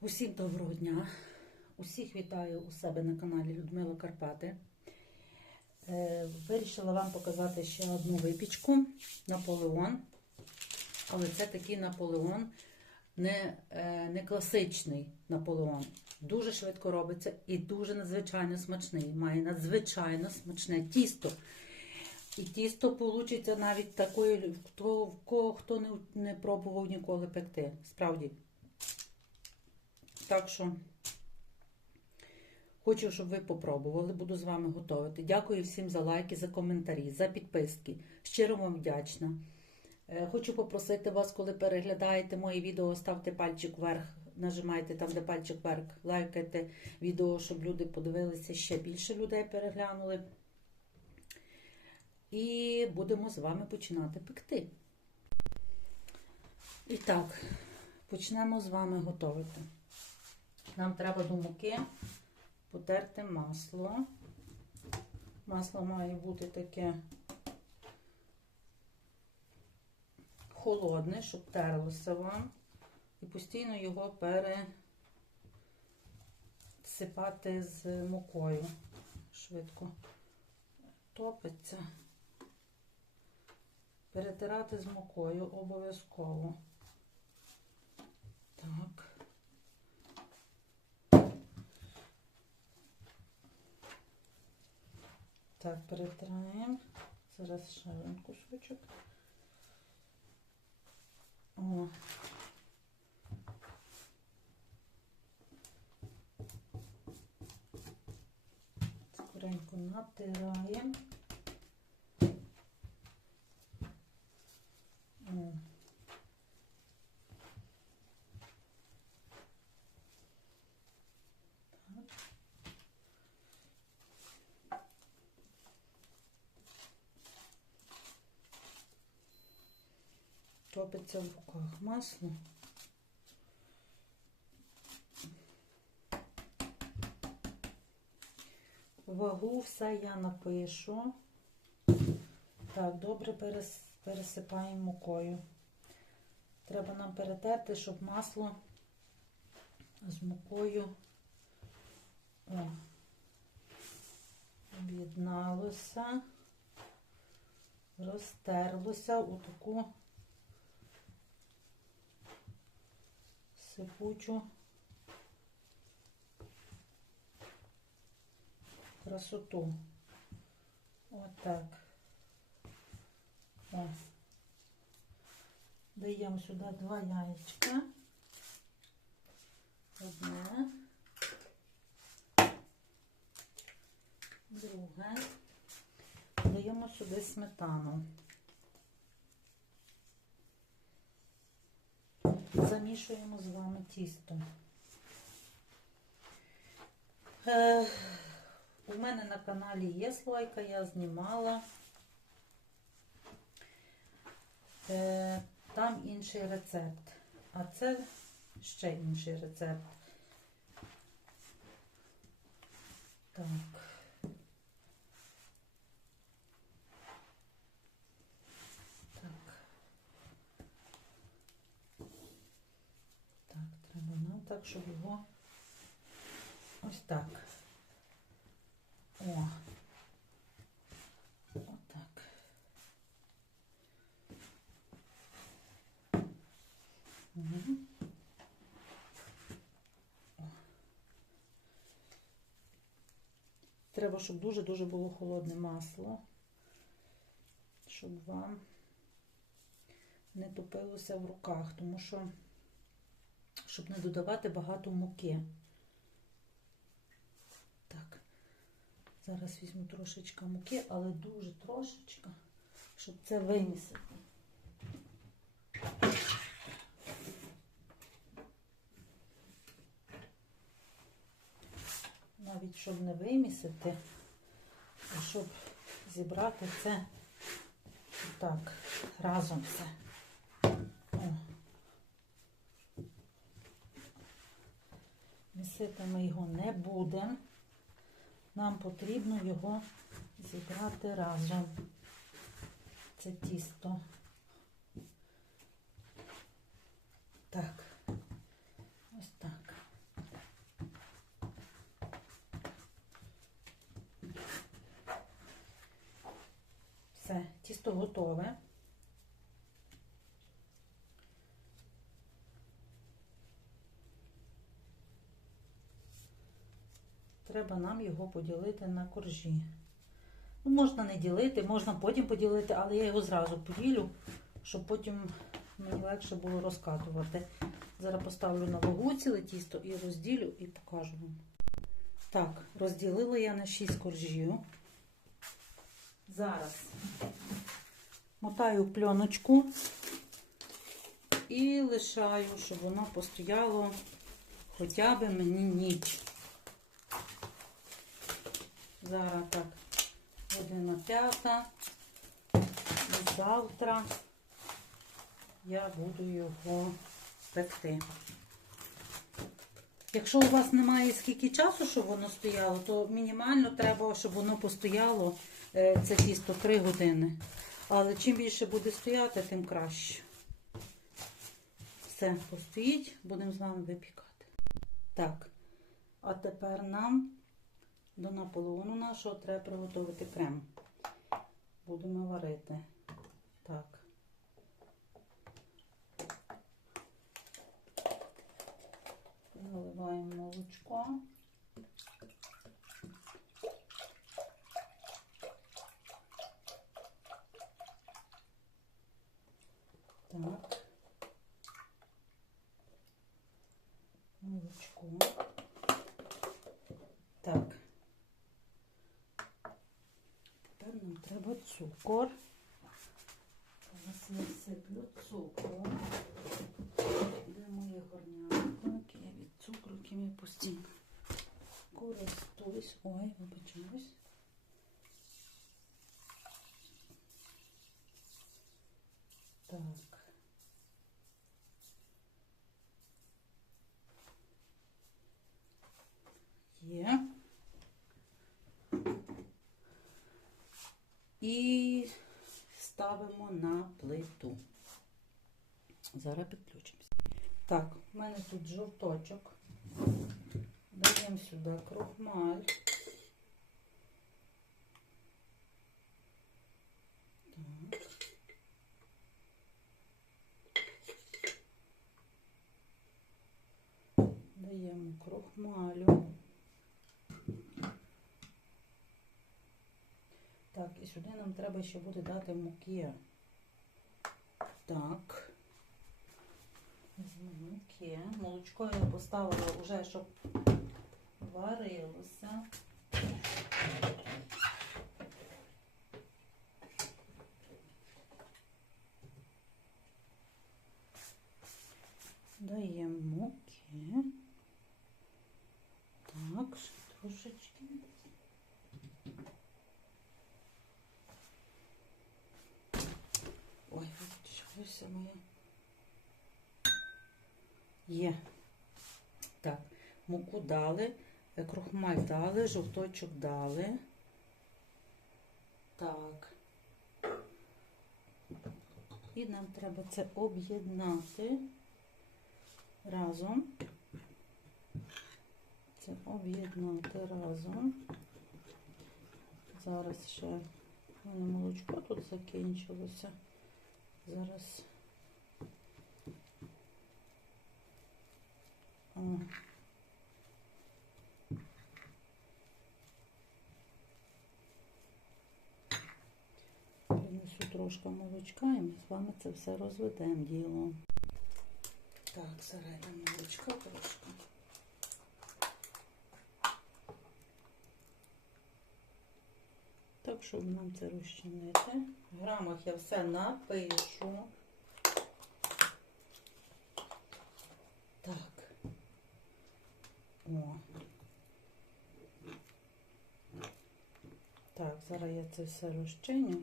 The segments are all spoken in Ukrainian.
Усім доброго дня. Усіх вітаю у себе на каналі Людмила Карпати. Е, Вирішила вам показати ще одну випічку Наполеон. Але це такий Наполеон, не, е, не класичний Наполеон. Дуже швидко робиться і дуже надзвичайно смачний. Має надзвичайно смачне тісто. І тісто вийде навіть такої, хто, хто не, не пробував ніколи пекти. Справді. Так що хочу, щоб ви попробували, буду з вами готувати. Дякую всім за лайки, за коментарі, за підписки. Щиро вам вдячна. Е, Хочу попросити вас, коли переглядаєте мої відео, ставте пальчик вверх, нажимайте там, де пальчик вверх, лайкайте відео, щоб люди подивилися, ще більше людей переглянули. І будемо з вами починати пекти. І так, почнемо з вами готувати. Нам треба до муки потерти масло. Масло має бути таке холодне, щоб терлося вам. І постійно його пересипати з мукою. Швидко топиться. Перетирати з мукою обов'язково. Так. Так, перетираємо. Зараз ще один кусочок. О. Скоренько натираємо. О. топиться в руках масло. Вагу все я напишу. Так, добре перес, пересипаємо мукою. Треба нам перетерти, щоб масло з мукою об'єдналося, розтерлося у таку сипучу красоту. Отак. О. Даємо сюди два яєчка. Одне. Друге. Даємо сюди сметану. Замішуємо з вами тісто. Е, у мене на каналі є слойка, я знімала. Е, там інший рецепт, а це ще інший рецепт. Так. Так, треба нам так, щоб його ось так. О. Отак. Треба, щоб дуже-дуже було холодне масло, щоб вам не топилося в руках, тому що щоб не додавати багато муки. Так, зараз візьму трошечка муки, але дуже трошечка, щоб це вимісити. Навіть щоб не вимісити, а щоб зібрати це так, разом все. Місити ми його не будемо. Нам потрібно його зібрати разом. Це тісто. Так, ось так. Все, тісто готове. Треба нам його поділити на коржі. Ну, можна не ділити, можна потім поділити, але я його зразу поділю, щоб потім мені легше було розкатувати. Зараз поставлю на вагу ціле тісто і розділю і покажу вам. Так, розділила я на 6 коржів. Зараз мотаю пленочку і лишаю, щоб воно постояло хоча б мені ніч. Зараз так, година п'ята. І завтра я буду його пекти. Якщо у вас немає скільки часу, щоб воно стояло, то мінімально треба, щоб воно постояло е, це тісто 3 години. Але чим більше буде стояти, тим краще. Все, постоїть, будемо з вами випікати. Так, а тепер нам до наполеону нашого треба приготувати крем. Будемо варити. Так. Наливаємо молочко. Так. Молочко. Так. Тепер нам треба цукор. Зараз я сиплю цукру. Де моє горнятко, яке від цукру, яким я постійно користуюсь. Ой, вибачаюсь. Так. Є. І ставимо на плиту. Зараз підключимося. Так, у мене тут жовточок. Даємо сюди крохмаль. Даємо крохмалю. Так, і сюди нам треба ще буде дати муки. Так. Візьмемо муки. Молочко я поставила вже, щоб варилося. Даємо муки. Так, ще трошечки. Ой, вибачаюся моя. Є. Так, муку дали, е, крохмаль дали, жовточок дали. Так. І нам треба це об'єднати разом. Це об'єднати разом. Зараз ще молочко тут закінчилося. Зараз. Принесу трошки молочка і ми з вами це все розведемо діло. Так, середня молочка трошки. Так, щоб нам це розчинити. В грамах я все напишу. Так. О. Так, зараз я це все розчиню.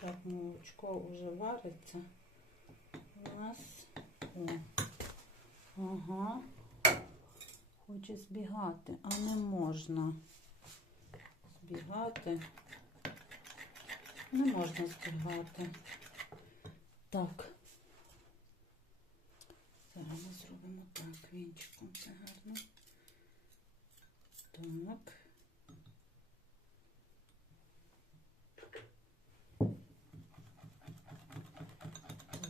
Так, молочко вже вариться. У нас о. Ага. Хоче збігати, а не можна збігати. Не можна зберігати. Так. Зараз ми зробимо так, вінчиком це гарно. Так.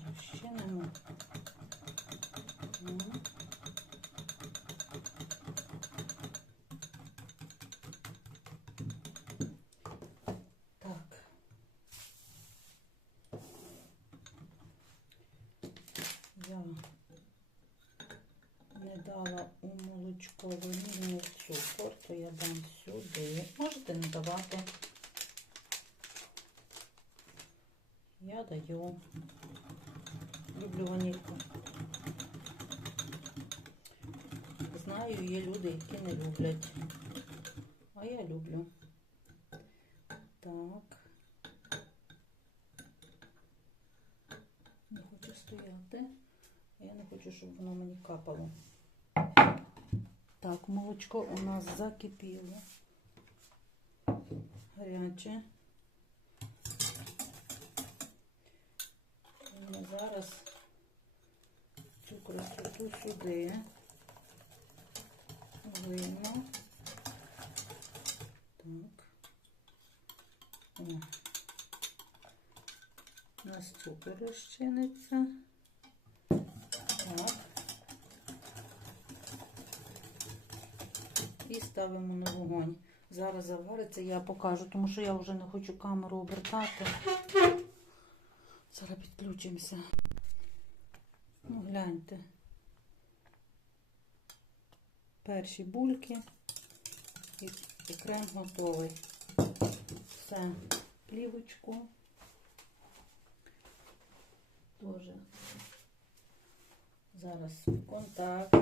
Розчинимо. Ну. Так. Я не дала у молочко ванільний цукор, то я дам сюди. Можете не давати. Я даю. Люблю ванільку. Знаю, є люди, які не люблять. А я люблю. Так. Не хочу стояти. Я не хочу, щоб воно мені капало. Так, молочко у нас закипіло. Гаряче. І Ми зараз цю красоту сюди виймемо. Так. О. У нас цукор розчиниться. Так. І ставимо на вогонь. Зараз завариться, я покажу, тому що я вже не хочу камеру обертати. Зараз підключимося. Ну, гляньте. Перші бульки і, і крем готовий. Все, плівочку. Тоже зараз контакт.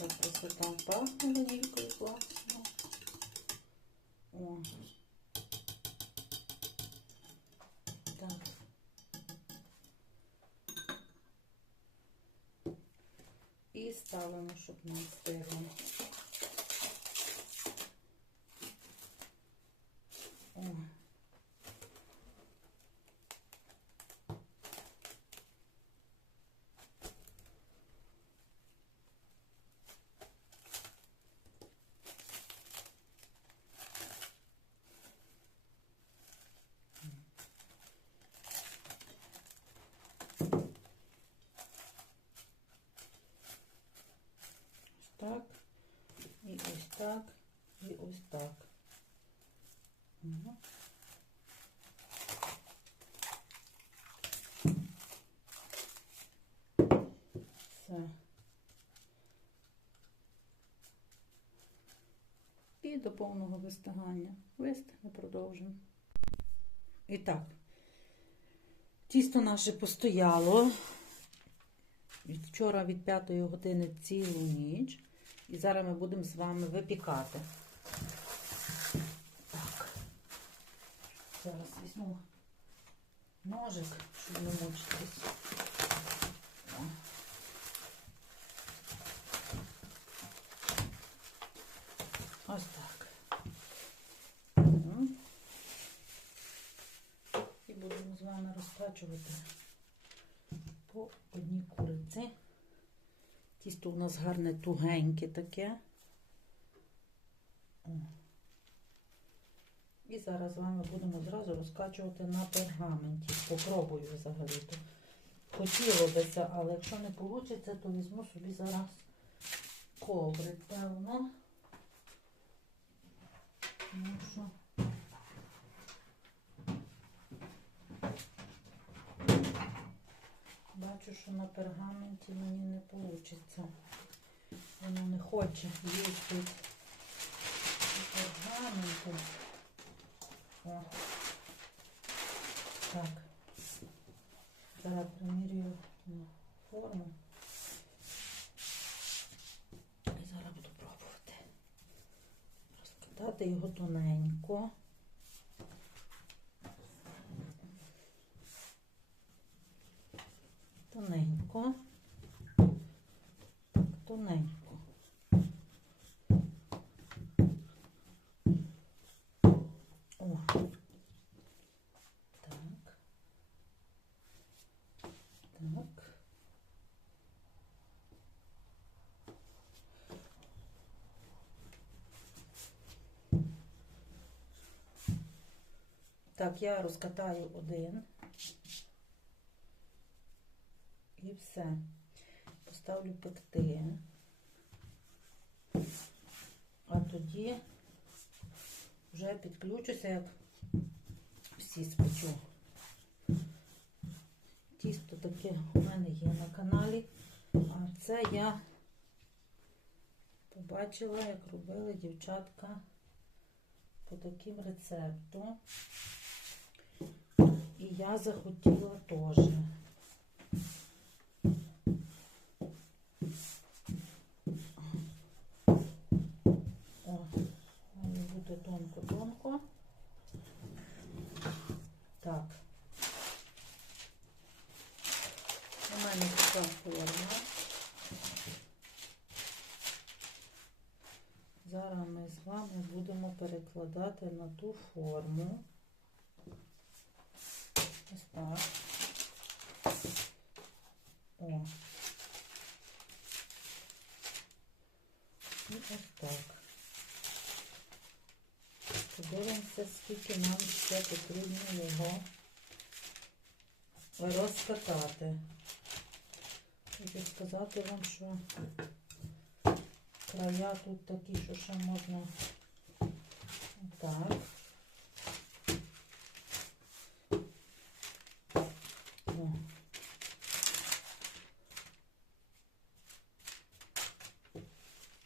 О, просто там пахне ванількою класно. О. Так. І ставимо, щоб не встигло. О. Ось так. І ось так. І ось так. Все. І до повного вистигання. Вистигне, продовжимо. І так. Тісто наше постояло. Вчора від 5 години цілу ніч. І зараз ми будемо з вами випікати. Так. Зараз візьму ножик, щоб не мучитись. Ось так. І будемо з вами розкачувати по одній куриці. Тісто у нас гарне тугеньке таке. О. І зараз з вами будемо зразу розкачувати на пергаменті. Попробую взагалі-то. Хотіло бися, але якщо не вийде, то візьму собі зараз коврик, певно. Тому що бачу, що на пергаменті мені не вийде. Воно не хоче їсти пергаменту. О. Так. Зараз примірюю форму. І зараз буду пробувати. Розкатати його. Тоненько. Так, тоненько. О. Так, я розкатаю один. І все. Поставлю пекти. А тоді вже підключуся, як всі спечу. Тісто таке у мене є на каналі. А це я побачила, як робили дівчатка по таким рецепту. І я захотіла теж. О, бути тонко-тонко. Так. У мене така форма. Зараз ми з вами будемо перекладати на ту форму. Ось так. О. І ось так. Подивимося, скільки нам ще потрібно його розкатати. Хочу сказати вам, що края тут такі, що ще можна так. О.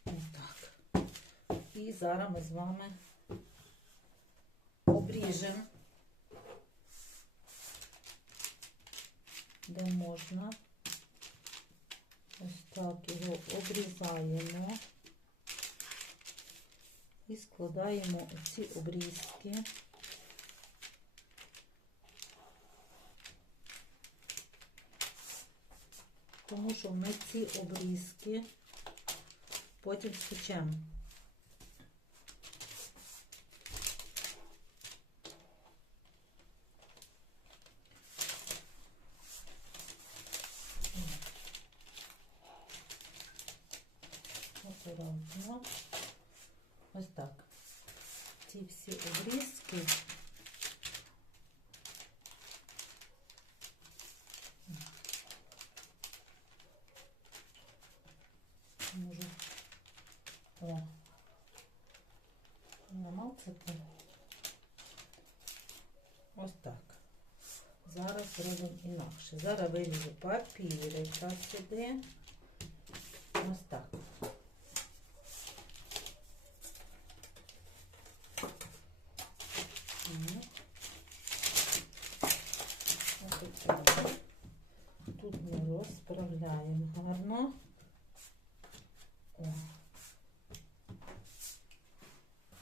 Отак. І зараз ми з вами обріжемо, де можна. Ось так його обрізаємо і складаємо ці обрізки. Тому що ми ці обрізки потім спечемо. Акуратно. Ось так. Ці всі обрізки. Може. О. Намацати. Ось так. Зараз зробимо інакше. Зараз папіри папірика сюди. Ось так. Тут ми розправляємо гарно. О.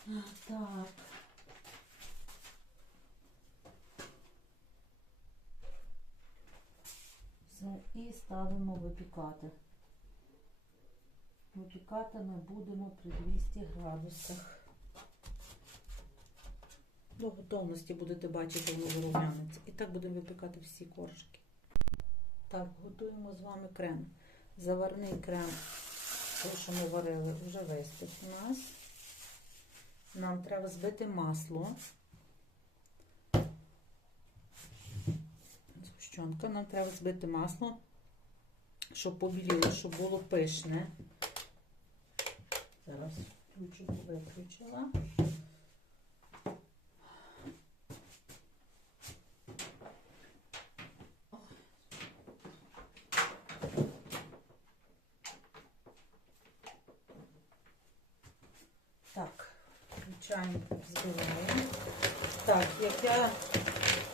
А, Так. Все, і ставимо випікати. Випікати ми будемо при 200 градусах. До готовності будете бачити, зарум'яниться. І так будемо випікати всі коржики. Так, готуємо з вами крем. Заварний крем, той, що ми варили, вже вистих у нас. Нам треба збити масло. Згущенка. Нам треба збити масло, щоб побіліло, щоб було пишне. Зараз включу, виключила. Так, включаємо, збиваємо. Так, як я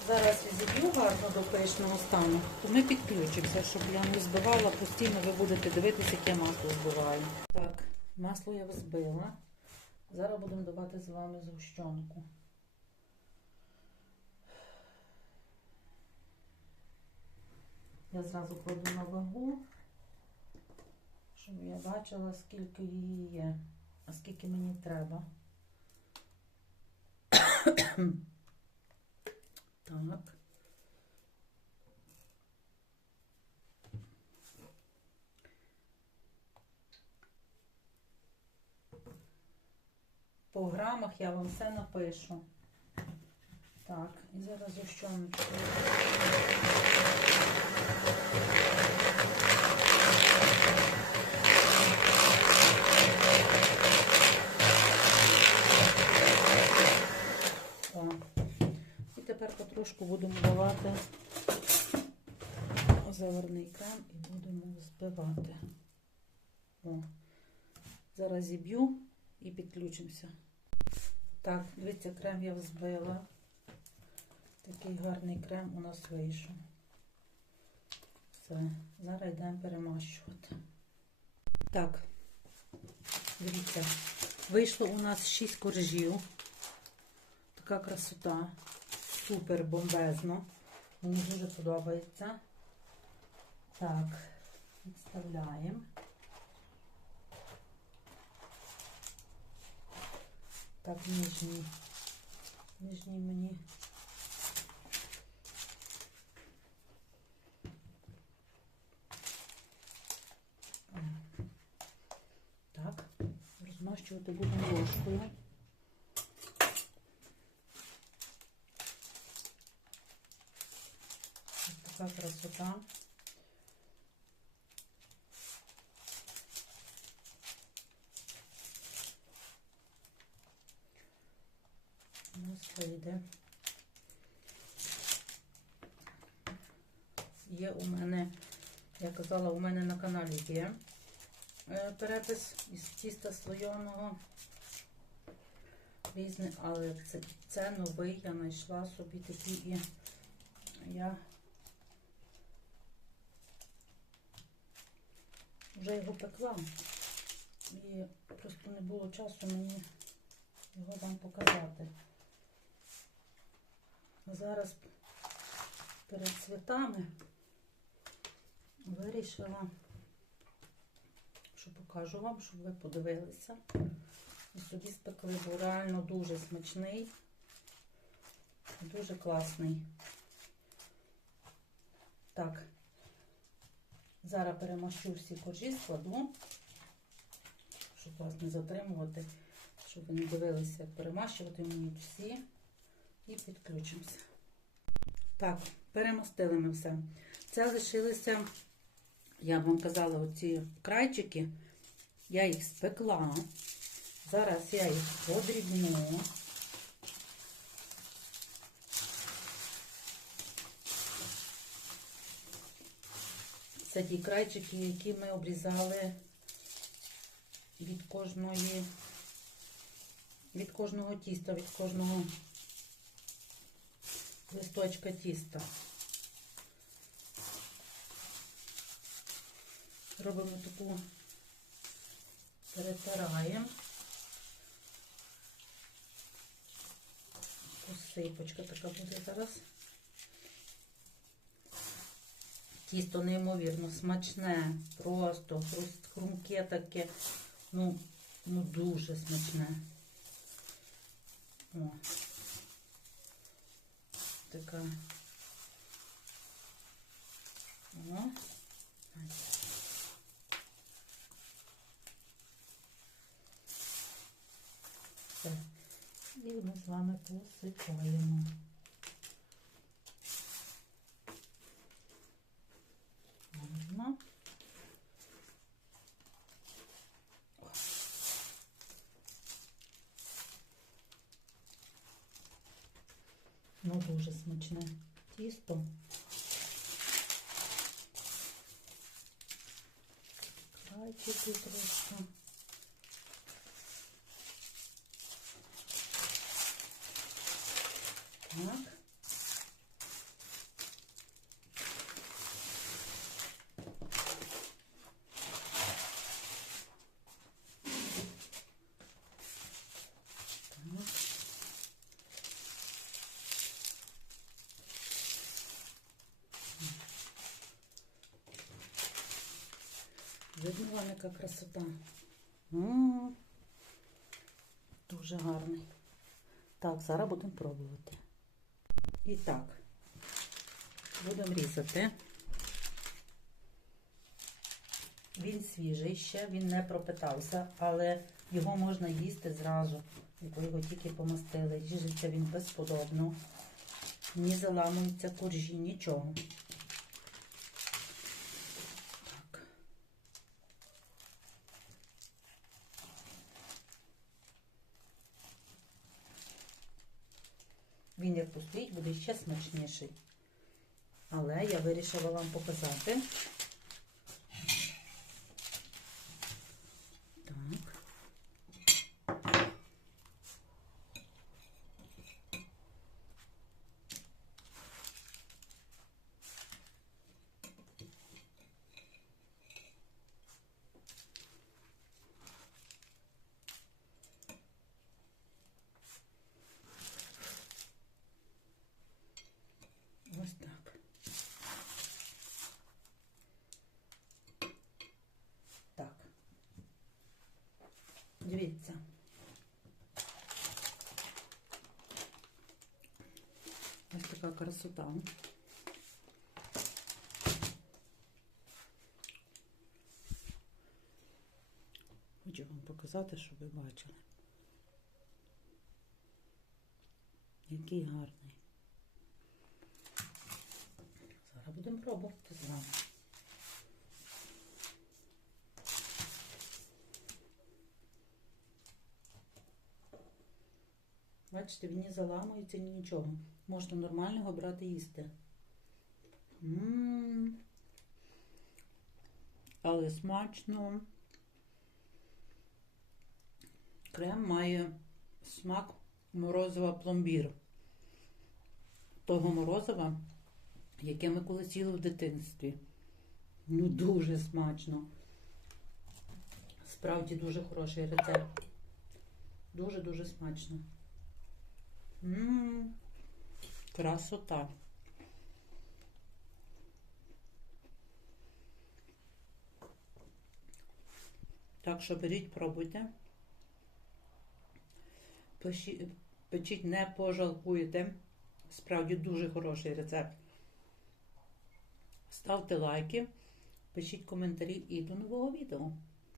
зараз зіб'ю гарно стану, ми підключимося, щоб я не збивала постійно, ви будете дивитися, яке масло збиваю. Так, масло я взбила. Зараз будемо давати з вами згущенку. Я зразу кладу на вагу, щоб я бачила, скільки її є, а скільки мені треба. Так. По грамах я вам все напишу. Так, і зараз. Так. І тепер потрошку будемо давати заварний крем і будемо збивати. О. Зараз зіб'ю і підключимося. Так, дивіться, крем я взбила. Такий гарний крем у нас вийшов. Все, зараз йдемо перемащувати. Так, дивіться, вийшло у нас 6 коржів. Така красота. Супер бомбезно. Мені дуже подобається. Так, відставляємо. Так, нижній. Нижній мені. О. Так, розмащувати будемо ложкою. Ось така красота. Нас вийде. Є у мене, я казала, у мене на каналі є е, перепис із тіста слойоного. Різний, але це, це новий, я знайшла собі такий і я вже його пекла. І просто не було часу мені його вам показати. Зараз перед святами вирішила, що покажу вам, щоб ви подивилися. І собі спекли, бо реально дуже смачний, дуже класний. Так, зараз перемощу всі коржі, складу, щоб вас не затримувати, щоб ви не дивилися, як перемащувати вміють всі. І підключимося. Так, перемостили ми все. Це лишилися, я вам казала, оці крайчики. Я їх спекла. Зараз я їх подрібну. Це ті крайчики, які ми обрізали від кожної, від кожного тіста, від кожного листочка тіста. Робимо таку, перетираємо. Посипочка така буде зараз. Тісто неймовірно смачне, просто хрумке таке, ну, ну дуже смачне. О. Така. О. І ми з вами посипаємо. Ну, дуже смачне тісто. Крайчики трошки. Так. Яка красота. Дуже гарний. Так, зараз будемо пробувати. І так, будемо різати. Він свіжий ще, він не пропитався, але його можна їсти зразу, як його тільки помастили. Ріжеться він безподобно. ні заламуються коржі, нічого. Так. Він як постоїть, буде ще смачніший. Але я вирішила вам показати. Так. Ось так. Так. Дивіться. Ось така красота. Хочу вам показати, щоб ви бачили. Який гарний. Зараз будемо пробувати з вами. Бачите, він не заламується ні нічого. Можна нормально його брати їсти. М. Але смачно. Крем має смак морозива пломбір. Того морозива, яке ми колись їли в дитинстві. Ну, дуже смачно. Справді дуже хороший рецепт. Дуже-дуже смачно. Ммм, красота. Так що беріть, пробуйте. Печіть, не пожалкуєте. Справді дуже хороший рецепт. Ставте лайки, пишіть коментарі і до нового відео.